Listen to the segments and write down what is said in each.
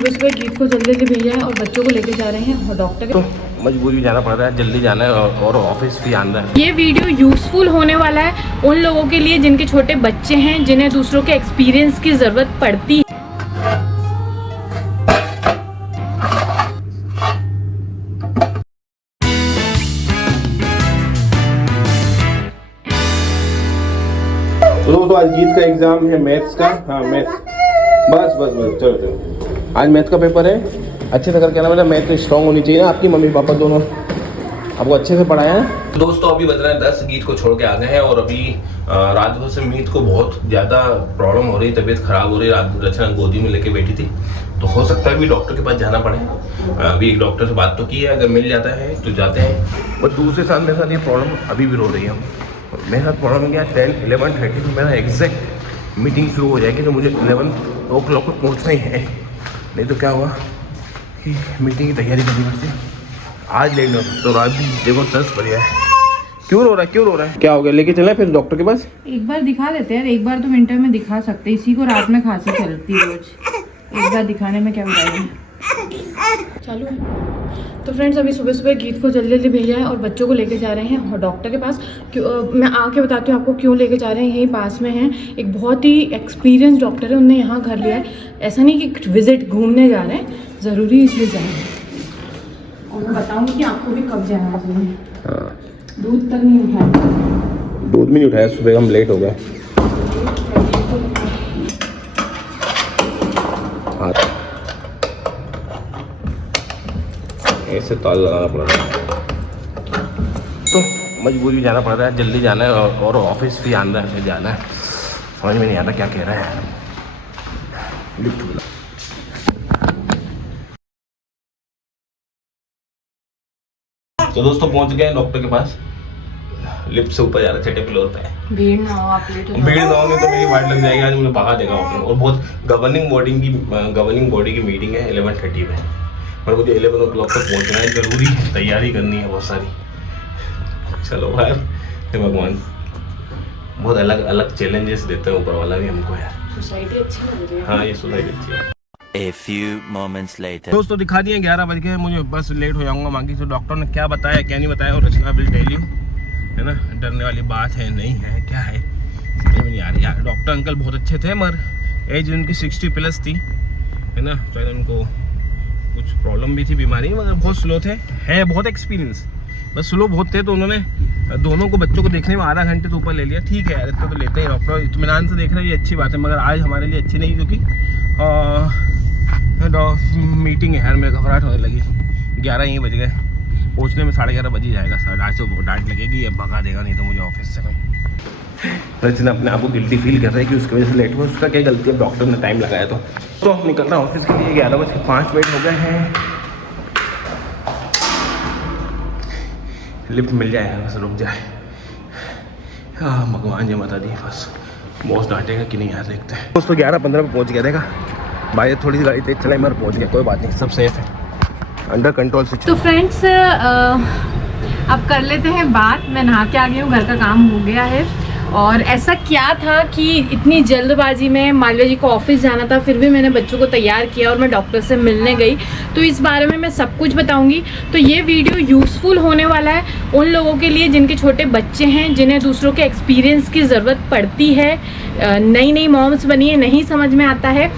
सुबह सुबह गीत को जल्दी जल्दी भेजा है और बच्चों को लेके जा रहे हैं और डॉक्टर के मजबूरी में जाना पड़ रहा है, जल्दी जाना है और ऑफिस भी आना है। ये वीडियो यूज़फुल होने वाला है उन लोगों के लिए जिनके छोटे बच्चे हैं, जिन्हें दूसरों के एक्सपीरियंस की ज़रूरत पड़ती है। तो दोस्तों आज गीत का एग्जाम है मैथ्स का। हाँ मैथ्स, बस बस बस चलो चलो, आज मैथ्स का पेपर है। अच्छे से करके आना, मतलब मैथ स्ट्रांग होनी चाहिए ना। आपकी मम्मी पापा दोनों आपको अच्छे से पढ़ाया है। दोस्तों अभी बज रहे हैं 10, गीत को छोड़ के आ गए हैं और अभी रात भर से मीत को बहुत ज़्यादा प्रॉब्लम हो रही, तबीयत खराब हो रही। रात रचना गोदी में लेके बैठी थी, तो हो सकता है अभी डॉक्टर के पास जाना पड़े। अभी एक डॉक्टर से बात तो की है, अगर मिल जाता है तो जाते हैं। और दूसरे साथ मेरे साथ ये प्रॉब्लम अभी भी रो रही है। मेरे साथ प्रॉब्लम क्या, 11:30 में मेरा एग्जैक्ट मीटिंग शुरू हो जाएगी, तो मुझे 11 o'clock को पहुँचना ही है। नहीं तो क्या हुआ कि मीटिंग की तैयारी करनी पड़ती है। आज लेट हो तो रात भी देखो 10 बजे है। क्यों रो रहा है, क्यों रो रहा है, क्या हो गया? लेके चला फिर डॉक्टर के पास? एक बार दिखा देते हैं, एक बार तो विंटर में दिखा सकते हैं। इसी को रात में खांसी चलती रोज, एक बार दिखाने में क्या बुराई है। चालू है। तो फ्रेंड्स अभी सुबह सुबह गीत को जल्दी जल्दी भेजा है और बच्चों को लेके जा रहे हैं और डॉक्टर के पास। मैं आके बताती हूँ आपको क्यों लेके जा रहे हैं। यहीं पास में है, एक बहुत ही एक्सपीरियंस डॉक्टर है, उनने यहाँ घर लिया है। ऐसा नहीं कि विजिट घूमने जा रहे हैं, ज़रूरी इसलिए जा रहे हैं। और मैं बताऊँगी कि आपको भी कब जाना चाहिए। हाँ, दूध तक नहीं उठाया, दूध भी नहीं उठाया, सुबह हम लेट हो गए। हाँ, ऐसे ताला लगाना पड़ रहा है, तो मजबूरी में जाना पड़ रहा है, जल्दी जाना है और ऑफिस भी आना है, जाना है। समझ में नहीं आता क्या कह रहा है। लिफ्ट बुला। तो दोस्तों पहुंच गए डॉक्टर के पास। लिफ्ट से ऊपर जा रहे, छठे फ्लोर पे। भीड़ ना हो, आप लेट हो। भीड़ ना होगी तो मेरी वाइट लग जाएगी, आज मुझे भगा देगा ऑफिस। और बहुत गवर्निंग बॉडी की मीटिंग है 11:30 में, और मुझे 11 o'clock तक पहुंचना है, जरूरी है, तैयारी करनी है बहुत सारी। चलो यार, हे भगवान, बहुत अलग अलग चैलेंजेस देते हैं ऊपर वाला भी हमको यार। सोसाइटी अच्छी लग रही है। हाँ ये सोसाइटी अच्छी है। A few moments later. दोस्तों दिखा दिए 11 बज गए, मुझे बस लेट हो जाऊंगा बाकी। तो डॉक्टर ने क्या बताया क्या नहीं बताया, और रचना विल टेल यू, है ना। डरने वाली बात है नहीं है, क्या है समझ में नहीं आ रही यार। डॉक्टर अंकल बहुत अच्छे थे, मगर एज उनकी 60+ थी, है ना। शायद उनको कुछ प्रॉब्लम भी थी, बीमारी, मगर बहुत स्लो थे। है बहुत एक्सपीरियंस, बस स्लो बहुत थे। तो उन्होंने दोनों को, बच्चों को देखने में आधा घंटे से ऊपर ले लिया। ठीक है यार, इतना तो लेते हैं डॉक्टर, इत्मीनान से देख रहे हैं, ये अच्छी बात है। मगर आज हमारे लिए अच्छी नहीं, क्योंकि मीटिंग है यार। मेरे घबराहट होने लगी। 11 ही बज गए, पहुँचने में 11:30 बज ही जाएगा। 8:30 से डांट लगेगी, अब भगा देगा नहीं तो मुझे ऑफिस से कोई। रचना अपने आप को गिल्टी फील कर रही है कि उसकी वजह से लेट हुआ। उसका क्या गलती है, डॉक्टर ने टाइम लगाया तो निकल रहा है ऑफिस के लिए। 11:05 हो गए हैं। लिफ्ट मिल जाए, बस रुक जाए। हाँ भगवान जी बता दी, बस बॉस डांटेगा कि नहीं, यार देखते हैं। दोस्तों 11:15 पर पहुँच गया, देखा भाई, थोड़ी सी गाड़ी तेज चलाई मगर पहुँच गया। कोई बात नहीं, सब सेफ है, अंडर कंट्रोल से। तो फ्रेंड्स अब कर लेते हैं बात। मैं नहा के आ गई हूँ, घर का काम हो गया है। और ऐसा क्या था कि इतनी जल्दबाजी में मालविया जी को ऑफिस जाना था, फिर भी मैंने बच्चों को तैयार किया और मैं डॉक्टर से मिलने गई। तो इस बारे में मैं सब कुछ बताऊंगी। तो ये वीडियो यूज़फुल होने वाला है उन लोगों के लिए जिनके छोटे बच्चे हैं, जिन्हें दूसरों के एक्सपीरियंस की ज़रूरत पड़ती है, नई नई मॉम्स बनी है, नहीं समझ में आता है,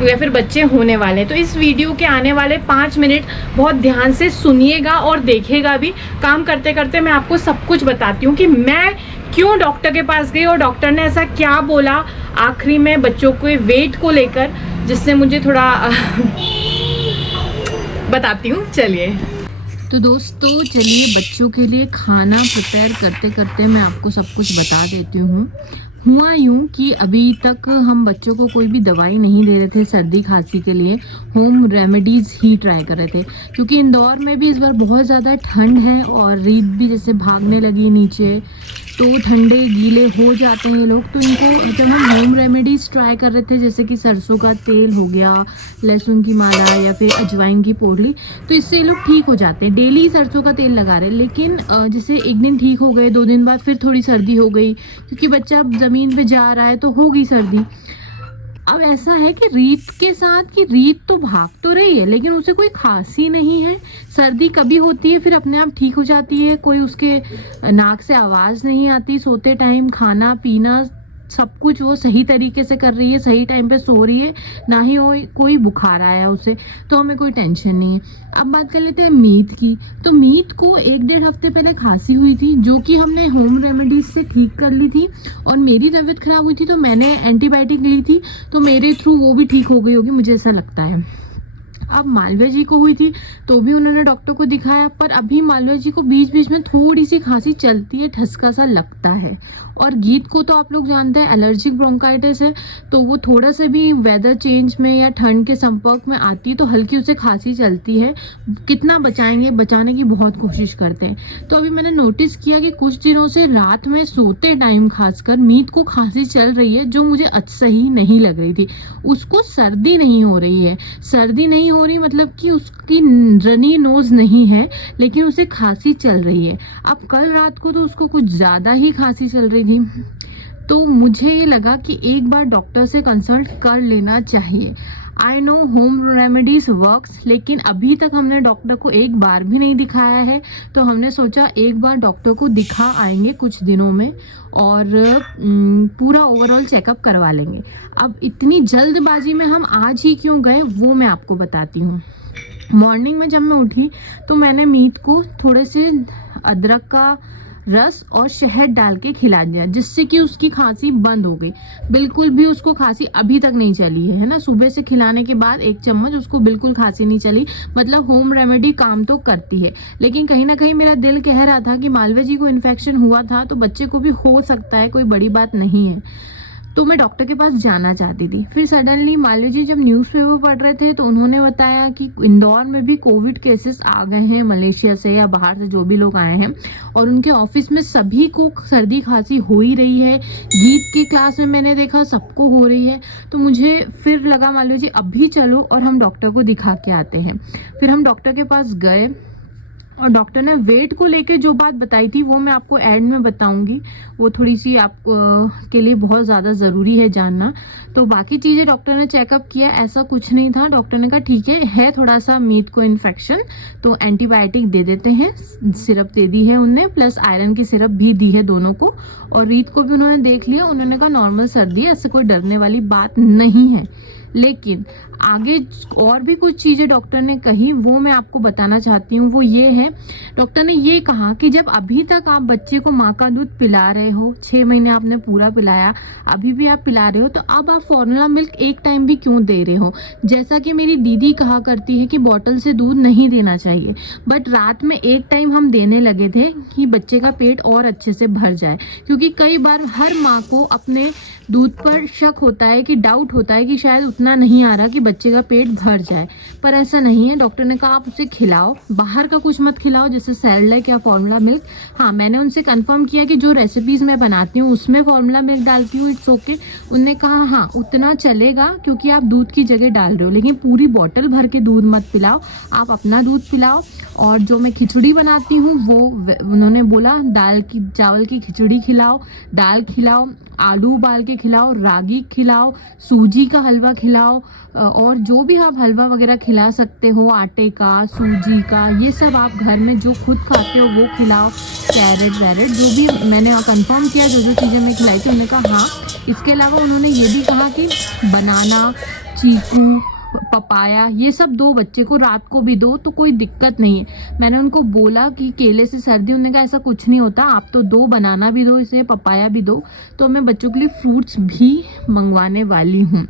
या फिर बच्चे होने वाले। तो इस वीडियो के आने वाले 5 मिनट बहुत ध्यान से सुनिएगा और देखिएगा भी। काम करते करते मैं आपको सब कुछ बताती हूँ कि मैं क्यों डॉक्टर के पास गई और डॉक्टर ने ऐसा क्या बोला आखिरी में बच्चों के वेट को लेकर, जिससे मुझे थोड़ा बताती हूँ। चलिए। तो दोस्तों चलिए, बच्चों के लिए खाना प्रिपेयर करते करते मैं आपको सब कुछ बता देती हूँ। हुआ यूँ कि अभी तक हम बच्चों को कोई भी दवाई नहीं दे रहे थे सर्दी खांसी के लिए, होम रेमेडीज़ ही ट्राई कर रहे थे। क्योंकि इंदौर में भी इस बार बहुत ज़्यादा ठंड है और रीत भी जैसे भागने लगी नीचे, तो ठंडे गीले हो जाते हैं लोग। तो इनको जब हम होम रेमेडीज़ ट्राई कर रहे थे, जैसे कि सरसों का तेल हो गया, लहसुन की माला या फिर अजवाइन की पोटली, तो इससे ये लोग ठीक हो जाते हैं। डेली सरसों का तेल लगा रहे हैं, लेकिन जैसे एक दिन ठीक हो गए, 2 दिन बाद फिर थोड़ी सर्दी हो गई, क्योंकि बच्चा ज़मीन पे जा रहा है तो होगी सर्दी। अब ऐसा है कि रीत के साथ कि रीत तो भाग तो रही है लेकिन उसे कोई खांसी नहीं है, सर्दी कभी होती है फिर अपने आप ठीक हो जाती है, कोई उसके नाक से आवाज़ नहीं आती, सोते टाइम खाना पीना सब कुछ वो सही तरीके से कर रही है, सही टाइम पे सो रही है, ना ही वो कोई बुखार आया उसे, तो हमें कोई टेंशन नहीं है। अब बात कर लेते हैं मीत की। तो मीत को 1-1.5 हफ्ते पहले खांसी हुई थी जो कि हमने होम रेमेडीज से ठीक कर ली थी, और मेरी तबीयत ख़राब हुई थी तो मैंने एंटीबायोटिक ली थी, तो मेरे थ्रू वो भी ठीक हो गई होगी, मुझे ऐसा लगता है। अब मालविया जी को हुई थी तो भी उन्होंने डॉक्टर को दिखाया, पर अभी मालविया जी को बीच बीच में थोड़ी सी खांसी चलती है, ठसका सा लगता है। और गीत को तो आप लोग जानते हैं एलर्जिक ब्रोंकाइटिस है, तो वो थोड़ा सा भी वेदर चेंज में या ठंड के संपर्क में आती है तो हल्की उसे खांसी चलती है। कितना बचाएंगे, बचाने की बहुत कोशिश करते हैं। तो अभी मैंने नोटिस किया कि कुछ दिनों से रात में सोते टाइम खासकर मीत को खांसी चल रही है, जो मुझे सही नहीं लग रही थी। उसको सर्दी नहीं हो रही है, सर्दी नहीं हो रही मतलब कि उसकी रनी नोज नहीं है, लेकिन उसे खांसी चल रही है। अब कल रात को तो उसको कुछ ज़्यादा ही खांसी चल रही थी, तो मुझे ये लगा कि एक बार डॉक्टर से कंसल्ट कर लेना चाहिए। I know home remedies works, लेकिन अभी तक हमने डॉक्टर को एक बार भी नहीं दिखाया है, तो हमने सोचा एक बार डॉक्टर को दिखा आएंगे कुछ दिनों में और पूरा ओवरऑल चेकअप करवा लेंगे। अब इतनी जल्दबाजी में हम आज ही क्यों गए वो मैं आपको बताती हूँ। मॉर्निंग में जब मैं उठी तो मैंने मीत को थोड़े से अदरक का रस और शहद डाल के खिला दिया, जिससे कि उसकी खांसी बंद हो गई। बिल्कुल भी उसको खांसी अभी तक नहीं चली है ना। सुबह से खिलाने के बाद 1 चम्मच उसको बिल्कुल खांसी नहीं चली, मतलब होम रेमेडी काम तो करती है। लेकिन कहीं ना कहीं मेरा दिल कह रहा था कि मालविया जी को इन्फेक्शन हुआ था तो बच्चे को भी हो सकता है, कोई बड़ी बात नहीं है, तो मैं डॉक्टर के पास जाना चाहती थी। फिर सडनली मालविया जी जब न्यूज़पेपर पढ़ रहे थे तो उन्होंने बताया कि इंदौर में भी कोविड केसेस आ गए हैं, मलेशिया से या बाहर से जो भी लोग आए हैं, और उनके ऑफिस में सभी को सर्दी खांसी हो ही रही है। गीत की क्लास में मैंने देखा सबको हो रही है। तो मुझे फिर लगा मालविया जी अभी चलो और हम डॉक्टर को दिखा के आते हैं। फिर हम डॉक्टर के पास गए और डॉक्टर ने वेट को लेके जो बात बताई थी वो मैं आपको एंड में बताऊंगी, वो थोड़ी सी आप के लिए बहुत ज़्यादा ज़रूरी है जानना। तो बाकी चीज़ें डॉक्टर ने चेकअप किया, ऐसा कुछ नहीं था। डॉक्टर ने कहा ठीक है थोड़ा सा मीत को इन्फेक्शन, तो एंटीबायोटिक दे देते हैं, सिरप दे दी है उनने, प्लस आयरन की सिरप भी दी है दोनों को। और रीत को भी उन्होंने देख लिया, उन्होंने कहा नॉर्मल सर्दी है, ऐसे कोई डरने वाली बात नहीं है। लेकिन आगे और भी कुछ चीज़ें डॉक्टर ने कही वो मैं आपको बताना चाहती हूँ। वो ये है, डॉक्टर ने ये कहा कि जब अभी तक आप बच्चे को माँ का दूध पिला रहे हो, 6 महीने आपने पूरा पिलाया, अभी भी आप पिला रहे हो, तो अब आप फॉर्मूला मिल्क एक टाइम भी क्यों दे रहे हो। जैसा कि मेरी दीदी कहा करती है कि बॉटल से दूध नहीं देना चाहिए, बट रात में एक टाइम हम देने लगे थे कि बच्चे का पेट और अच्छे से भर जाए, क्योंकि कई बार हर माँ को अपने दूध पर शक होता है, कि डाउट होता है कि शायद उतना नहीं आ रहा कि बच्चे का पेट भर जाए, पर ऐसा नहीं है। डॉक्टर ने कहा आप उसे खिलाओ, बाहर का कुछ मत खिलाओ जैसे सेरेलैक या फॉर्मूला मिल्क। हाँ, मैंने उनसे कंफर्म किया कि जो रेसिपीज़ मैं बनाती हूँ उसमें फॉर्मूला मिल्क डालती हूँ, इट्स ओके। उनने कहा हाँ उतना चलेगा क्योंकि आप दूध की जगह डाल रहे हो, लेकिन पूरी बॉटल भर के दूध मत पिलाओ, आप अपना दूध पिलाओ। और जो मैं खिचड़ी बनाती हूँ वो उन्होंने बोला चावल की खिचड़ी खिलाओ, दाल खिलाओ, आलू उबाल के खिलाओ, रागी खिलाओ, सूजी का हलवा खिलाओ, और जो भी आप हलवा वगैरह खिला सकते हो, आटे का, सूजी का, ये सब आप घर में जो खुद खाते हो वो खिलाओ। कैरेट वैरेट जो भी मैंने कंफर्म किया, जो चीज़ें मैं खिलाई थी, उन्होंने कहा हाँ। इसके अलावा उन्होंने ये भी कहा कि बनाना, चीकू, पपाया, ये सब दो बच्चे को, रात को भी दो, तो कोई दिक्कत नहीं है। मैंने उनको बोला कि केले से सर्दी, उन्होंने कहा ऐसा कुछ नहीं होता, आप तो दो, बनाना भी दो, इसे पपाया भी दो। तो मैं बच्चों के लिए फ्रूट्स भी मंगवाने वाली हूँ।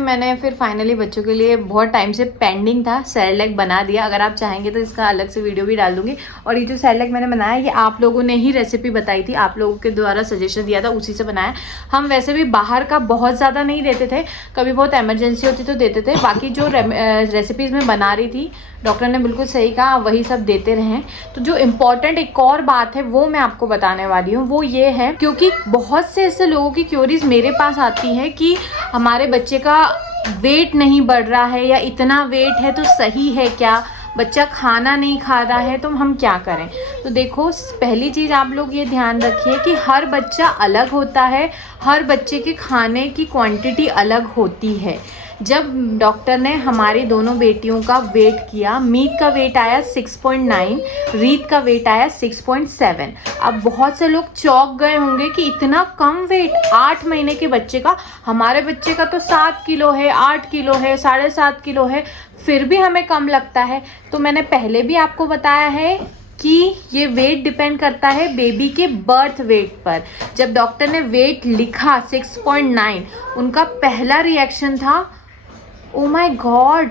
मैंने फिर फाइनली बच्चों के लिए बहुत टाइम से पेंडिंग था सेरेलैक बना दिया। अगर आप चाहेंगे तो इसका अलग से वीडियो भी डाल दूंगी। और ये जो सेरेलैक मैंने बनाया ये आप लोगों ने ही रेसिपी बताई थी, आप लोगों के द्वारा सजेशन दिया था, उसी से बनाया। हम वैसे भी बाहर का बहुत ज़्यादा नहीं देते थे, कभी बहुत इमरजेंसी होती तो देते थे। बाकी जो रेसिपीज़ में बना रही थी डॉक्टर ने बिल्कुल सही कहा, वही सब देते रहें। तो जो इम्पॉर्टेंट एक और बात है वो मैं आपको बताने वाली हूँ, वो ये है, क्योंकि बहुत से ऐसे लोगों की क्यूरीज मेरे पास आती है कि हमारे बच्चे का वेट नहीं बढ़ रहा है या इतना वेट है तो सही है क्या, बच्चा खाना नहीं खा रहा है तो हम क्या करें। तो देखो, पहली चीज़ आप लोग ये ध्यान रखिए कि हर बच्चा अलग होता है, हर बच्चे के खाने की क्वांटिटी अलग होती है। जब डॉक्टर ने हमारी दोनों बेटियों का वेट किया, मीत का वेट आया 6.9, रीत का वेट आया 6.7। अब बहुत से लोग चौंक गए होंगे कि इतना कम वेट 8 महीने के बच्चे का। हमारे बच्चे का तो 7 किलो है, 8 किलो है, 7.5 किलो है, फिर भी हमें कम लगता है। तो मैंने पहले भी आपको बताया है कि ये वेट डिपेंड करता है बेबी के बर्थ वेट पर। जब डॉक्टर ने वेट लिखा 6.9, उनका पहला रिएक्शन था, ओ माय गॉड,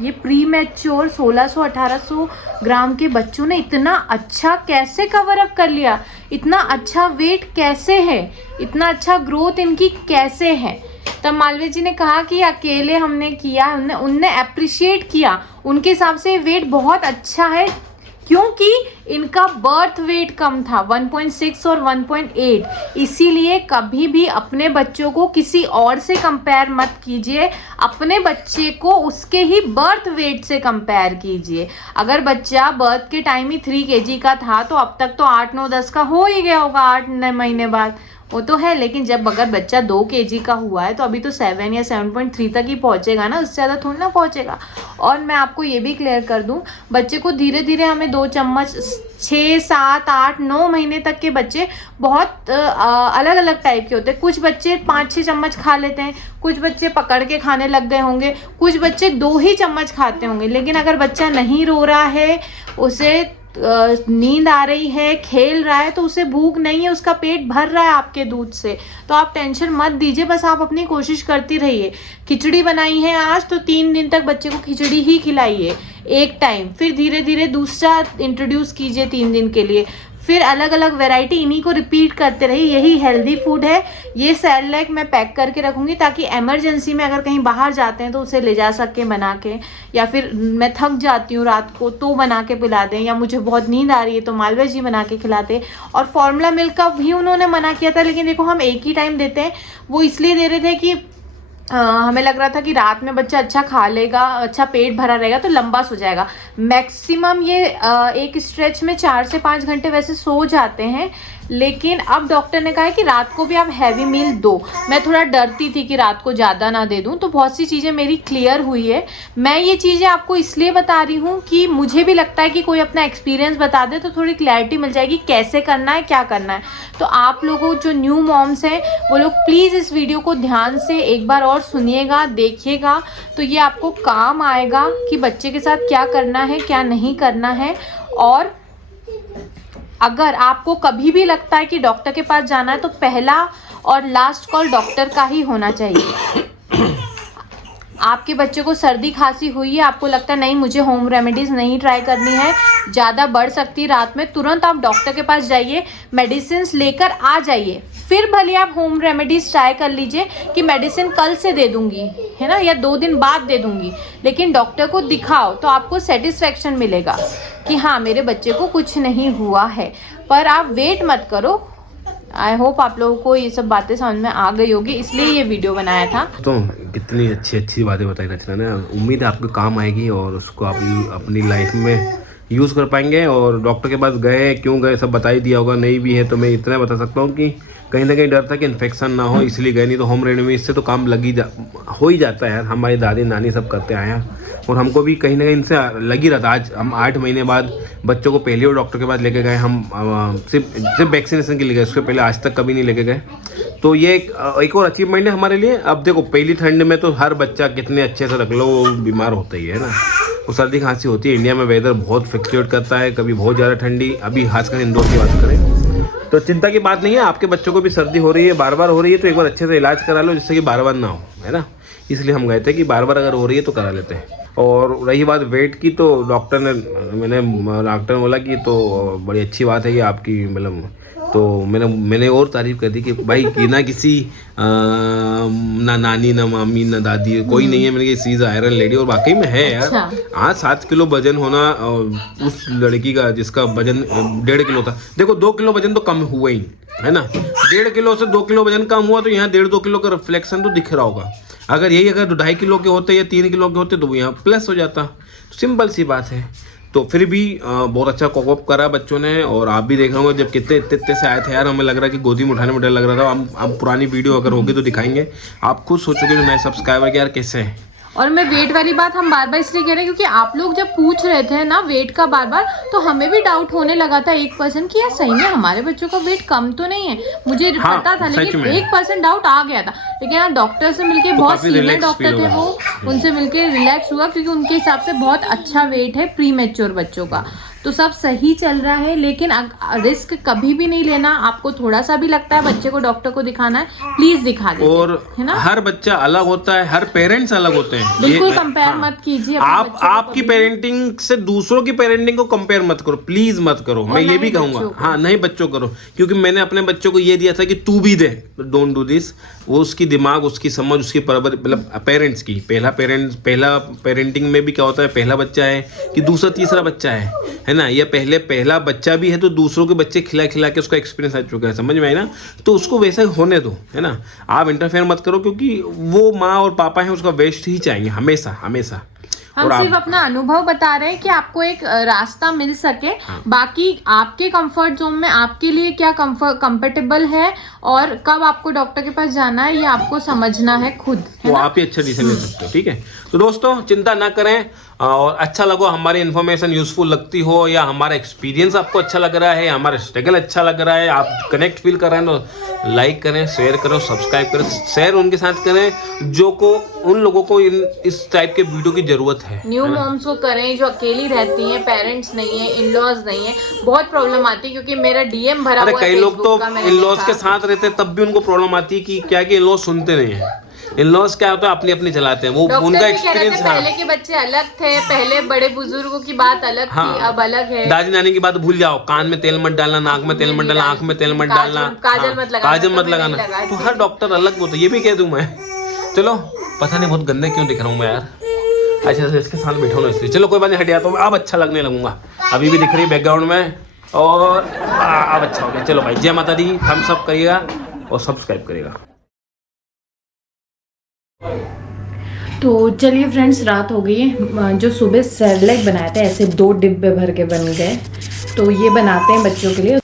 ये प्री मैच्योर 1600-1800 ग्राम के बच्चों ने इतना अच्छा कैसे कवर अप कर लिया, इतना अच्छा वेट कैसे है, इतना अच्छा ग्रोथ इनकी कैसे है। तब मालवीय जी ने कहा कि अकेले हमने किया, उनने अप्रिशिएट किया, उनके हिसाब से वेट बहुत अच्छा है क्योंकि इनका बर्थ वेट कम था 1.6 और 1.8। इसीलिए कभी भी अपने बच्चों को किसी और से कंपेयर मत कीजिए, अपने बच्चे को उसके ही बर्थ वेट से कंपेयर कीजिए। अगर बच्चा बर्थ के टाइम ही 3 kg का था तो अब तक तो 8, 9, 10 का हो ही गया होगा 8 महीने बाद, वो तो है। लेकिन जब अगर बच्चा 2 kg का हुआ है तो अभी तो 7 या 7.3 तक ही पहुंचेगा ना, उससे ज़्यादा थोड़ी ना पहुंचेगा। और मैं आपको ये भी क्लियर कर दूं, बच्चे को धीरे धीरे हमें 2 चम्मच 6, 7, 8, 9 महीने तक के बच्चे बहुत अलग अलग टाइप के होते हैं। कुछ बच्चे 5-6 चम्मच खा लेते हैं, कुछ बच्चे पकड़ के खाने लग गए होंगे, कुछ बच्चे 2 ही चम्मच खाते होंगे। लेकिन अगर बच्चा नहीं रो रहा है, उसे नींद आ रही है, खेल रहा है, तो उसे भूख नहीं है, उसका पेट भर रहा है आपके दूध से, तो आप टेंशन मत दीजिए, बस आप अपनी कोशिश करती रहिए। खिचड़ी बनाई है आज तो 3 दिन तक बच्चे को खिचड़ी ही खिलाइए एक टाइम, फिर धीरे धीरे दूसरा इंट्रोड्यूस कीजिए 3 दिन के लिए, फिर अलग अलग वैरायटी, इन्हीं को रिपीट करते रहिए। यही हेल्दी फूड है। ये सेरेलैक मैं पैक करके रखूँगी ताकि इमरजेंसी में अगर कहीं बाहर जाते हैं तो उसे ले जा सके बना के, या फिर मैं थक जाती हूँ रात को तो बना के पिला दें, या मुझे बहुत नींद आ रही है तो मालवीय जी बना के खिलाते। और फॉर्मूला मिल्क का भी उन्होंने मना किया था, लेकिन देखो हम एक ही टाइम देते हैं। वो इसलिए दे रहे थे कि हमें लग रहा था कि रात में बच्चा अच्छा खा लेगा, अच्छा पेट भरा रहेगा तो लंबा सो जाएगा। मैक्सिमम ये एक स्ट्रेच में 4 से 5 घंटे वैसे सो जाते हैं, लेकिन अब डॉक्टर ने कहा है कि रात को भी आप हैवी मील दो। मैं थोड़ा डरती थी कि रात को ज़्यादा ना दे दूं, तो बहुत सी चीज़ें मेरी क्लियर हुई है। मैं ये चीज़ें आपको इसलिए बता रही हूँ कि मुझे भी लगता है कि कोई अपना एक्सपीरियंस बता दे तो थोड़ी क्लैरिटी मिल जाएगी कैसे करना है, क्या करना है। तो आप लोगों जो न्यू मॉम्स हैं वो लोग प्लीज़ इस वीडियो को ध्यान से एक बार और सुनिएगा, देखिएगा, तो ये आपको काम आएगा कि बच्चे के साथ क्या करना है, क्या नहीं करना है। और अगर आपको कभी भी लगता है कि डॉक्टर के पास जाना है तो पहला और लास्ट कॉल डॉक्टर का ही होना चाहिए। आपके बच्चे को सर्दी खांसी हुई है, आपको लगता है नहीं मुझे होम रेमेडीज़ नहीं ट्राई करनी है, ज़्यादा बढ़ सकती है रात में, तुरंत आप डॉक्टर के पास जाइए, मेडिसिन लेकर आ जाइए। फिर भले आप होम रेमेडीज़ ट्राई कर लीजिए कि मेडिसिन कल से दे दूंगी, है ना, या 2 दिन बाद दे दूंगी, लेकिन डॉक्टर को दिखाओ तो आपको सेटिस्फेक्शन मिलेगा कि हाँ मेरे बच्चे को कुछ नहीं हुआ है। पर आप वेट मत करो। आई होप आप लोगों को ये सब बातें समझ में आ गई होगी, इसलिए ये वीडियो बनाया था। तो कितनी अच्छी बातें बताई रचना ने, उम्मीद है आपको काम आएगी और उसको आप अपनी लाइफ में यूज़ कर पाएंगे। और डॉक्टर के पास गए, क्यों गए, सब बता ही दिया होगा। नहीं भी है तो मैं इतना बता सकता हूँ कि कहीं ना कहीं डर था कि इन्फेक्शन ना हो, इसलिए गए। नहीं तो होम रेमेडी से तो काम हो ही जाता है यार। हमारी दादी नानी सब करते आए हैं और हमको भी कहीं ना कहीं इनसे लग ही रहा था। आज हम 8 महीने बाद बच्चों को पहले और डॉक्टर के पास लेके गए। हम सिर्फ वैक्सीनेशन के लिए गए, उसके पहले आज तक कभी नहीं लेके गए। तो ये एक और अचीवमेंट है हमारे लिए। अब देखो पहली ठंड में तो हर बच्चा कितने अच्छे से रख लो वो बीमार होता ही है ना, वो सर्दी खांसी होती है। इंडिया में वेदर बहुत फ्लक्चुएट करता है, कभी बहुत ज़्यादा ठंडी, अभी खासकर इंदौर की बात करें तो चिंता की बात नहीं है। आपके बच्चों को भी सर्दी हो रही है, बार बार हो रही है, तो एक बार अच्छे से इलाज करा लो जिससे कि बार बार ना हो, है ना। इसलिए हम गए थे कि बार बार अगर हो रही है तो करा लेते हैं। और रही बात वेट की, तो डॉक्टर ने बोला कि तो बड़ी अच्छी बात है कि आपकी मतलब, तो मैंने और तारीफ़ कर दी कि भाई कि ना किसी ना नानी ना मामी ना दादी कोई नहीं है, मैंने कहा सीज आयरन लेडी। और वाकई में है यार। हाँ 7 किलो वजन होना उस लड़की का जिसका वजन 1.5 किलो था। देखो 2 किलो वजन तो कम हुआ ही है ना, 1.5 किलो से 2 किलो वजन कम हुआ तो यहाँ 1.5-2 किलो का रिफ्लेक्शन तो दिख रहा होगा। अगर यही अगर 2.5 किलो के होते या 3 किलो के होते तो यहाँ प्लस हो जाता। सिंपल सी बात है। तो फिर भी बहुत अच्छा कॉपअप करा बच्चों ने। और आप भी देख रहे होंगे जब कितने इतने से आए थे यार, हमें लग रहा है कि गोदी में उठाने में डर लग रहा था। हम पुरानी वीडियो अगर होगी तो दिखाएंगे, आप खुद सोचोगे जो नए सब्सक्राइबर के यार कैसे है। और मैं वेट वाली बात हम बार बार इसलिए कह रहे हैं क्योंकि आप लोग जब पूछ रहे थे ना वेट का बार बार, तो हमें भी डाउट होने लगा था 1% कि यार सही में हमारे बच्चों का वेट कम तो नहीं है। मुझे पता था लेकिन 1% डाउट आ गया था। लेकिन यार डॉक्टर से मिलके बहुत सीनियर डॉक्टर थे वो, उनसे मिलके रिलैक्स हुआ क्योंकि उनके हिसाब से बहुत अच्छा वेट है प्री मैच्योर बच्चों का। तो सब सही चल रहा है। लेकिन रिस्क कभी भी नहीं लेना। आपको थोड़ा सा भी लगता है बच्चे को डॉक्टर को दिखाना है, प्लीज दिखा दीजिए। और है ना, हर बच्चा अलग होता है, हर पेरेंट्स अलग होते हैं। बिल्कुल कंपेयर मत कीजिए। आपकी पेरेंटिंग से दूसरों की पेरेंटिंग को कंपेयर मत करो, प्लीज मत करो। मैं ये भी कहूंगा, हाँ नहीं बच्चों करो, क्योंकि मैंने अपने बच्चों को ये दिया था कि तू भी दे, डोंट डू दिस। वो उसकी दिमाग, उसकी समझ, उसकी परवर, मतलब पेरेंट्स की पहला पेरेंटिंग में भी क्या होता है, पहला बच्चा है कि दूसरा तीसरा बच्चा है ना, या पहला बच्चा भी है तो दूसरों के बच्चे खिला खिला के उसका एक्सपीरियंस आ चुका है, समझ में आई ना। तो उसको वैसा होने दो, है ना। आप इंटरफेयर मत करो क्योंकि वो माँ और पापा हैं, उसका वेस्ट ही चाहेंगे हमेशा हमेशा। हम सिर्फ अपना अनुभव बता रहे हैं कि आपको एक रास्ता मिल सके। हाँ। बाकी आपके कंफर्ट जोन में आपके लिए क्या कंफर्टेबल है और कब आपको डॉक्टर के पास जाना है ये आपको समझना है खुद, है वो ना? आप ही अच्छा डिसीजन ले सकते हो, ठीक है। तो दोस्तों चिंता ना करें, और अच्छा लगो, हमारी इन्फॉर्मेशन यूजफुल लगती हो, या हमारा एक्सपीरियंस आपको अच्छा लग रहा है, हमारा स्ट्रगल अच्छा लग रहा है, आप कनेक्ट फील कर रहे हैं, तो लाइक करें, शेयर करो, सब्सक्राइब करें। शेयर उनके साथ करें जो को उन लोगों को इस टाइप के वीडियो की जरूरत है। न्यू मॉम्स को करें जो अकेली रहती हैं, पेरेंट्स नहीं है, इन लॉज नहीं है। बहुत प्रॉब्लम आती है क्योंकि मेरा डीएम भरा अरे हुआ है कई लोग तो Facebook का, मैंने इन लॉज देखा। के साथ रहते हैं तब भी उनको प्रॉब्लम आती है कि क्या कि इन लॉज सुनते नहीं है। इन लॉज क्या होता है, अपनी अपनी चलाते हैं, वो डॉक्टर उनका भी कह रहे थे एक्सपीरियंस। पहले के बच्चे अलग थे, पहले बड़े बुजुर्गों की बात अलग थी, अब अलग है। दादी नानी की बात भूल जाओ, कान में तेल मत डालना, नाक में तेल मत डालना, आंख में तेल मत डालना, काजल मत लगाना, काजल मत लगाना। तो हर डॉक्टर अलग होता है, ये भी कह दूं मैं। चलो पता नहीं बहुत गंदे क्यों दिख रहा हूँ मैं यार, अच्छा इसके साथ बैठा हूँ इसलिए। चलो कोई बात नहीं, हटिया तो अब अच्छा लगने लगूंगा। अभी भी दिख रही है बैकग्राउंड में, और अब अच्छा हो गया। चलो भाई, जय माता दी, थम्स अप करिएगा और सब्सक्राइब करिएगा। तो चलिए फ्रेंड्स, रात हो गई है। जो सुबह सेरेलैक बनाए थे ऐसे 2 डिब्बे भर के बन गए, तो ये बनाते हैं बच्चों के लिए।